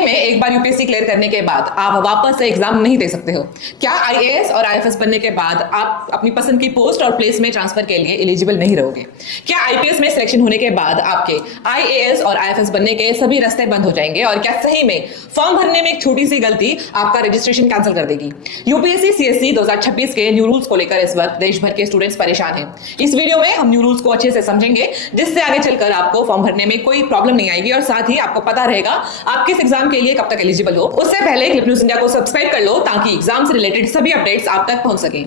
सही में एक बार यूपीएससी क्लियर करने के बाद आप वापस से एग्जाम नहीं दे सकते हो। क्या आईएएस और आईएफएस बनने के बाद आप अपनी पसंद की पोस्ट और प्लेस में ट्रांसफर के लिए एलिजिबल नहीं रहोगे? क्या आईपीएस में सिलेक्शन होने के बाद आपके आईएएस और आईएफएस बनने के सभी रास्ते बंद हो जाएंगे? और क्या सही में फॉर्म भरने में एक छोटी सी गलती आपका रजिस्ट्रेशन कैंसिल कर देगी? यूपीएससी सीएसई 2026 के न्यू रूल्स को लेकर इस वक्त देश भर के स्टूडेंट्स परेशान हैं। इस वीडियो में हम न्यू रूल्स को अच्छे से समझेंगे, जिससे आगे चलकर आपको फॉर्म भरने में कोई प्रॉब्लम नहीं आएगी और साथ ही आपको पता रहेगा आप किस एग्जाम के लिए कब तक एलिजिबल हो। उससे पहले क्लिप न्यूज इंडिया को सब्सक्राइब कर लो ताकि एग्जाम से रिलेटेड सभी अपडेट्स आप तक पहुंच सके।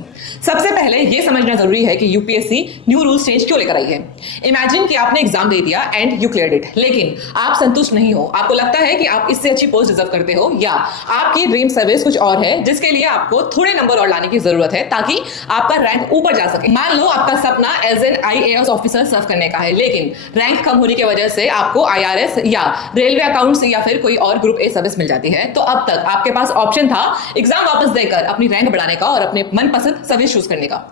सबसे पहले यह समझना जरूरी है कि यूपीएससी न्यू रूल्स चेंज क्यों लेकर आई है। इमेजिन कि आपने एग्जाम दे दिया एंड यू क्लियर्ड इट, लेकिन आप संतुष्ट नहीं हो। आपको लगता है कि आप इससे अच्छी पोस्ट डिजर्व करते हो, या आपकी ड्रीम सर्विस कुछ और है जिसके लिए आपको थोड़े नंबर और लाने की जरूरत है ताकि आपका रैंक ऊपर जा सके। मान लो आपका सपना एज एन आईएएस ऑफिसर सर्व करने का है, लेकिन रैंक कम होने की वजह से आपको आईआरएस या रेलवे अकाउंट्स या फिर कोई और ग्रुप ए सर्विस मिल जाती है। तो अब तक आपके पास ऑप्शन था एग्जाम वापस देकर अपनी रैंक बढ़ाने का और अपने मनपसंद सर्विस चूज करने का।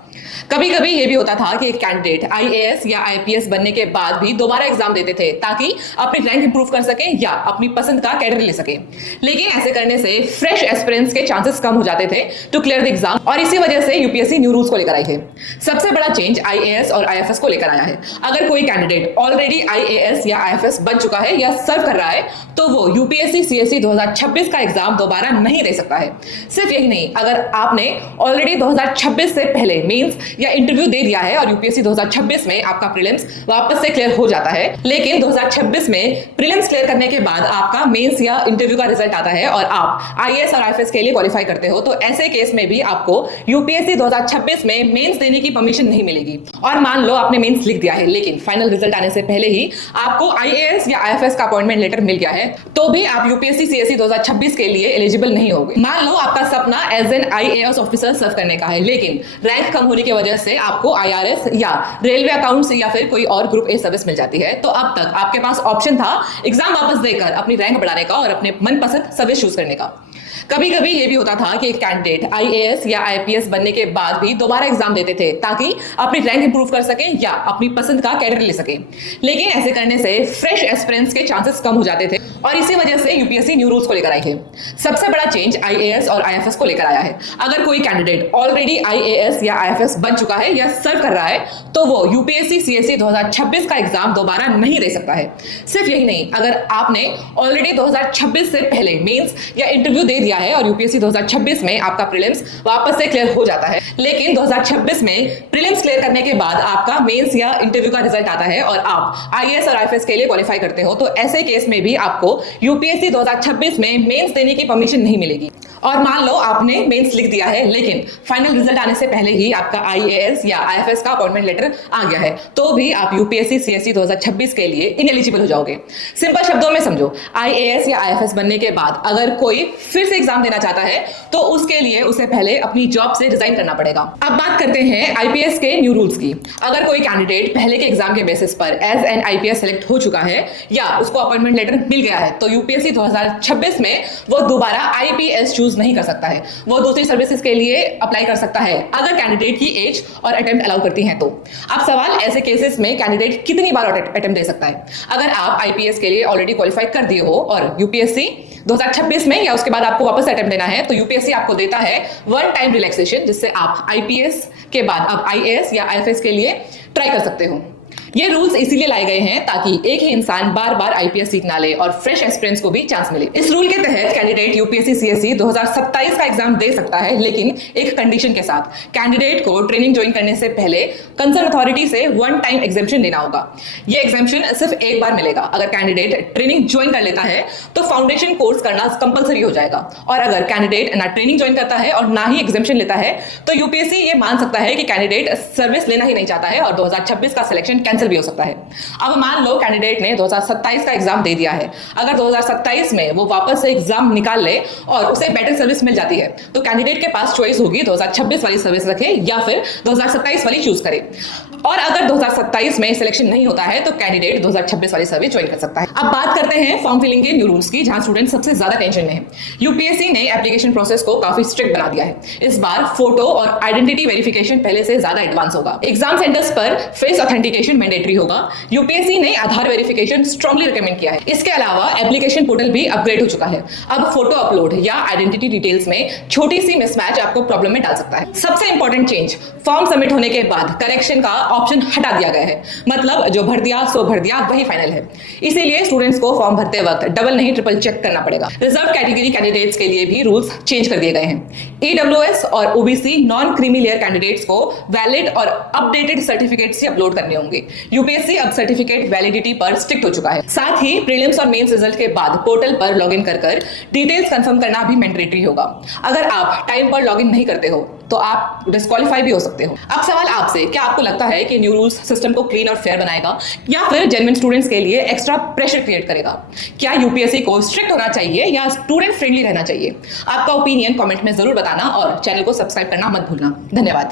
कभी कभी यह भी होता था कि एक कैंडिडेट आईएएस या आईपीएस बनने के बाद भी दोबारा एग्जाम देते थे ताकि अपनी रैंक इंप्रूव कर सके या अपनी पसंद का कैडर ले सके। लेकिन ऐसे करने से फ्रेश एस्पिरेंट्स के चांसेस कम हो जाते थे टू क्लियर द एग्जाम, और इसी वजह से यूपीएससी न्यू रूल्स को लेकर आई है। सबसे बड़ा चेंज आईएएस और आईएफएस को लेकर आया है। अगर कोई कैंडिडेट ऑलरेडी आईएएस या आईएफएस बन चुका है या सर्व कर रहा है तो वो यूपीएससी सीएसई 2026 का एग्जाम दोबारा नहीं दे सकता है। सिर्फ यही नहीं, अगर आपने ऑलरेडी 2026 से पहले मेंस या इंटरव्यू दे दिया है और यूपीएससी 2026 में आपका प्रीलिम्स वापस से क्लियर हो जाता है, लेकिन 2026 में प्रीलिम्स क्लियर करने के बाद आपका मेंस या इंटरव्यू का रिजल्ट आता है और आप आईएएस और आईएफएस के लिए क्वालिफाई करते हो, तो ऐसे केस में भी आपको यूपीएससी 2026 में मेंस देने की परमिशन नहीं मिलेगी। और मान लो आपने मेंस लिख दिया है लेकिन फाइनल रिजल्ट आने से पहले ही आपको आईएएस या आईएफएस का अपॉइंटमेंट लेटर मिल गया है, तो भी आप यूपीएससी सीएसई 2026 के लिए एलिजिबल नहीं होगे। मान लो आपका सपना एज एन आईएएस ऑफिसर सर्व करने का है, लेकिन रैंक कम होने की वजह से आपको आईआरएस या रेलवे अकाउंट्स या फिर कोई और ग्रुप ए सर्विस मिल जाती है। तो अब तक आपके पास ऑप्शन था एग्जाम वापस देकर अपनी रैंक बढ़ाने का और अपने मनपसंद सर्विस चूज करने का। कभी कभी यह भी होता था कि एक कैंडिडेट आईएएस या आईपीएस बनने के बाद भी दोबारा एग्जाम देते थे ताकि अपनी रैंक इंप्रूव कर सके या अपनी पसंद का कैडर ले सके। लेकिन ऐसे करने से फ्रेश एस्पिरेंट्स के चांसेस कम हो जाते थे और इसी वजह से यूपीएससी न्यू रूल्स को लेकर आई है। सबसे बड़ा चेंज आईएएस और आईएफएस को लेकर आया है। अगर कोई कैंडिडेट ऑलरेडी आईएएस या आईएफएस बन चुका है या सर्व कर रहा है तो वो यूपीएससी सीएसई 2026 का एग्जाम दोबारा नहीं दे सकता है। सिर्फ यही नहीं, अगर आपने ऑलरेडी 2026 से पहले मेंस या इंटरव्यू दे दिया है और यूपीएससी 2026 में आपका प्रीलिम्स वापस से क्लियर हो जाता है, लेकिन 2026 में प्रीलिम्स क्लियर करने के बाद आपका मेंस या इंटरव्यू का रिजल्ट आता है और आप आईएएस और आईएफएस के लिए क्वालिफाई करते हो, तो ऐसे केस में भी आपको यूपीएससी 2026 में मेंस देने की परमिशन नहीं मिलेगी। और मान लो आपने मेंस लिख दिया है लेकिन फाइनल रिजल्ट आने से पहले ही आपका आईएएस या आईएफएस का अपॉइंटमेंट लेटर आ गया है, तो भी आप यूपीएससी सीएसई 2026 के लिए इनएलिजिबल हो जाओगे। सिंपल शब्दों में समझो, आईएएस या आईएफएस बनने के बाद अगर कोई फिर से एग्जाम देना चाहता है तो उसके लिए उसे पहले अपनी जॉब से रिजाइन करना पड़ेगा। अब बात करते हैं आईपीएस के न्यू रूल्स की। अगर कोई कैंडिडेट पहले के एग्जाम के बेसिस पर एज एन आईपीएस सेलेक्ट हो चुका है या उसको अपॉइंटमेंट लेटर मिल गया है, तो यूपीएससी 2026 में वो दोबारा आईपीएस चूज नहीं कर सकता है। वो दूसरी सर्विसेज के लिए अप्लाई कर सकता है अगर कैंडिडेट की एज और अटेम्प्ट अलाउ करती है तो। अब सवाल, ऐसे केसेस में कैंडिडेट कितनी बार अटेम्प्ट दे सकता है? अगर आप आईपीएस के लिए ऑलरेडी क्वालिफाई कर दिए हो और यूपीएससी 2026 में या उसके बाद आपको वापस अटेम्प्ट देना है, तो यूपीएससी आपको देता है वन टाइम रिलैक्सेशन, जिससे आप आईपीएस के बाद अब आईएएस या आईएफएस के लिए ट्राई कर सकते हो। ये रूल्स इसीलिए लाए गए हैं ताकि एक ही इंसान बार बार आईपीएस सीट ना ले और फ्रेश एक्सपीरियंस को भी चांस मिले। इस रूल के तहत कैंडिडेट यूपीएससी सीएसई 2027 का एग्जाम दे सकता है, लेकिन एक कंडीशन के साथ। कैंडिडेट को ट्रेनिंग ज्वाइन करने से पहले कंसर्न अथॉरिटी से वन टाइम एग्जाम्पशन लेना होगा। ये एग्जाम्पशन सिर्फ एक बार मिलेगा। अगर कैंडिडेट ट्रेनिंग ज्वाइन कर लेता है तो फाउंडेशन कोर्स करना कंपलसरी हो जाएगा, और अगर कैंडिडेट ना ट्रेनिंग ज्वाइन करता है और ना ही एग्जाम्पशन लेता है तो यूपीएससी ये मान सकता है कि कैंडिडेट सर्विस लेना ही नहीं चाहता है और 2026 का सिलेक्शन कैंसिल भी हो सकता है। अब मान लो कैंडिडेट ने 2027 का एग्जाम दे दिया है। अगर 2027 में वो वापस से एग्जाम निकाल ले और उसे बेटर सर्विस मिल जाती है, तो कैंडिडेट के पास चॉइस होगी 2026 वाली सर्विस रखे या फिर 2027 वाली चूज करे। और अगर 2027 में सिलेक्शन नहीं होता है तो कैंडिडेट 2026 वाली सर्विस ज्वाइन कर सकता है। अब बात करते हैं फॉर्म फिलिंग के न्यू रूल्स की, जहां स्टूडेंट सबसे ज्यादा टेंशन में है। यूपीएससी ने एप्लीकेशन प्रोसेस को काफी स्ट्रिक्ट बना दिया है। इस बार फोटो और आइडेंटिटी वेरिफिकेशन पहले से ज्यादा एडवांस होगा। एग्जाम सेंटर्स पर फेस ऑथेंटिकेशन मैंडेटरी होगा। यूपीएससी ने आधार वेरिफिकेशन स्ट्रांगली रिकमेंड किया है। इसके अलावा एप्लीकेशन पोर्टल भी अपग्रेड हो चुका है। अब फोटो अपलोड या आइडेंटिटी डिटेल्स में छोटी सी मिसमैच आपको प्रॉब्लम में डाल सकता है। सबसे इंपॉर्टेंट चेंज, फॉर्म सबमिट होने के बाद करेक्शन का ऑप्शन हटा दिया गया है। मतलब जो भर दिया सो भर दिया, वही फाइनल है। इसीलिए स्टूडेंट्स को फॉर्म भरते वक्त डबल नहीं ट्रिपल चेक करना पड़ेगा। रिजर्व कैटेगरी कैंडिडेट्स के लिए भी रूल्स चेंज कर दिए गए हैं। ईडब्ल्यूएस और OBC non creamy layer candidates को वैलिड और अपडेटेड सर्टिफिकेट से अपलोड करने होंगे। यूपीएससी अब सर्टिफिकेट वैलिडिटी पर स्ट्रिक्ट हो चुका है। साथ ही प्रीलिम्स और मेंस रिजल्ट के बाद पोर्टल पर लॉगिन कर डिटेल्स कंफर्म करना भी मैंडेटरी होगा। अगर आप टाइम पर लॉगिन नहीं करते हो तो आप डिस्क्वालीफाई भी हो सकते हो। अब सवाल आपसे, क्या आपको लगता है कि न्यू रूल्स सिस्टम को क्लीन और फेयर बनाएगा या फिर जेन्युइन स्टूडेंट्स के लिए एक्स्ट्रा प्रेशर क्रिएट करेगा? क्या यूपीएससी को स्ट्रिक्ट होना चाहिए या स्टूडेंट फ्रेंडली रहना चाहिए? आपका ओपिनियन कमेंट में जरूर बताना और चैनल को सब्सक्राइब करना मत भूलना। धन्यवाद।